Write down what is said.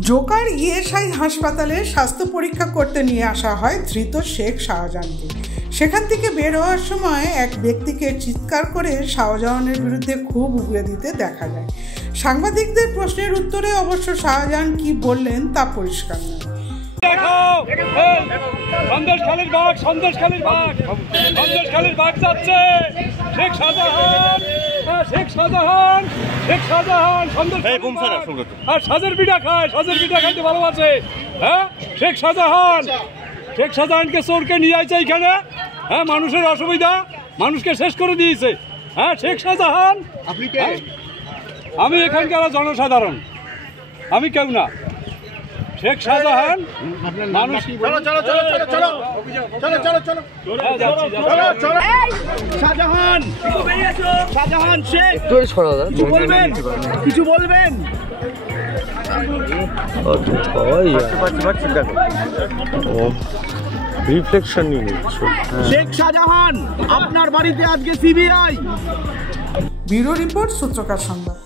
Joker ESI হাসপাতালে স্বাস্থ্য পরীক্ষা করতে নিয়ে আসা হয় ধৃত শেখ শাহজাহানকে। সেখান থেকে বের হওয়ার সময় এক ব্যক্তিকে চিৎকার করে শাহজাহানের বিরুদ্ধে ক্ষোভ উগরে দিতে দেখা যায়। সাংবাদিকদের প্রশ্নের উত্তরে অবশ্য শাহজাহান কি বললেন তা পরিষ্কার নয়। সাজের পিঠা খাইতে ভালোবাসে। হ্যাঁ, শেখ শাহজাহানকে চোরকে নিয়ে আসছে এখানে। হ্যাঁ, মানুষের অসুবিধা, মানুষকে শেষ করে দিয়েছে। হ্যাঁ, শেখ শাহজাহান। আমি এখানকার জনসাধারণ, আমি কেউ না। শেখ শাহজাহান মানুষ শাহজাহান শেখ কিছু বলবেন? রিফ্লেকশন শেখ শাহজাহান আপনার বাড়িতে আজকে সিবিআই। ব্যুরো রিপোর্ট, সূত্রকার সংবাদ।